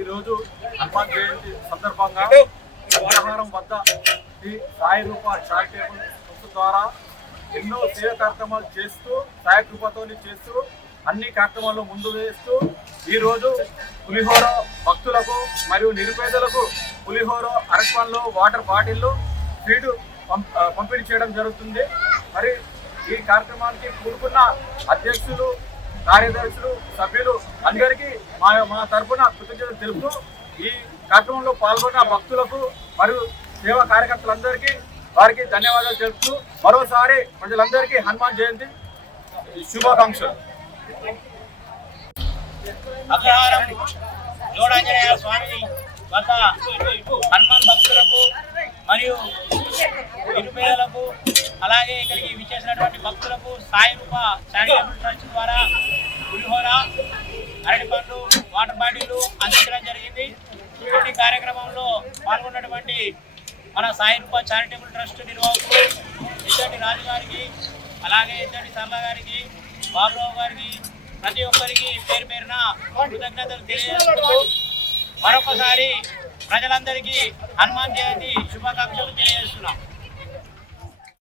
ఈరోజు హనుమాన్ జయంతి సందర్భంగా అగ్రహారం వద్ద శ్రీ సాయి రూప చారిటబుల్ ట్రస్ట్ ద్వారా ఎన్నో సేవ కార్యక్రమాలు చేస్తూ సాయి కృపతో చేస్తూ అన్ని కార్యక్రమాల్లో ముందు వేస్తూ ఈరోజు పులిహోర భక్తులకు మరియు నిరుపేదలకు పులిహోర అరటిపండ్లు వాటర్ బాటిళ్ళు స్వీటు పంపిణీ చేయడం జరుగుతుంది. మరి ఈ కార్యక్రమానికి కూడుకున్న అధ్యక్షులు, కార్యదర్శులు, సభ్యులు అందరికీ మా తరఫున కృతజ్ఞతలు తెలుపుతూ ఈ కార్యక్రమంలో పాల్గొన్న భక్తులకు మరియు సేవా కార్యకర్తలందరికీ వారికి ధన్యవాదాలు తెలుపుతూ మరోసారి ప్రజలందరికీ హనుమాన్ జయంతి శుభాకాంక్షలు. అగ్రహారం జోడాంజనేయ స్వామి వద్ద హనుమాన్ భక్తులకు మరియు నిరుపేదలకు అలాగే ఇక్కడికి విచ్చేసినటువంటి భక్తులకు సాయి రూప చారిటబుల్ ట్రస్ట్ ద్వారా పులిహోర, అరటిపండ్లు, వాటర్ బాటిల్ అందించడం జరిగింది. ఈ కార్యక్రమంలో పాల్గొన్నటువంటి మన సాయి రూప చారిటబుల్ ట్రస్ట్ నిర్వాహకులు ఇద్దటి రాజు గారికి, అలాగే ఇద్దటి సర్ల గారికి, బాబురావు గారికి, ప్రతి ఒక్కరికి పేరు పేరున కృతజ్ఞతలు తెలియజేస్తూ మరొకసారి ప్రజలందరికీ హనుమాన్ జయంతి శుభాకాంక్షలు తెలియజేస్తున్నాం.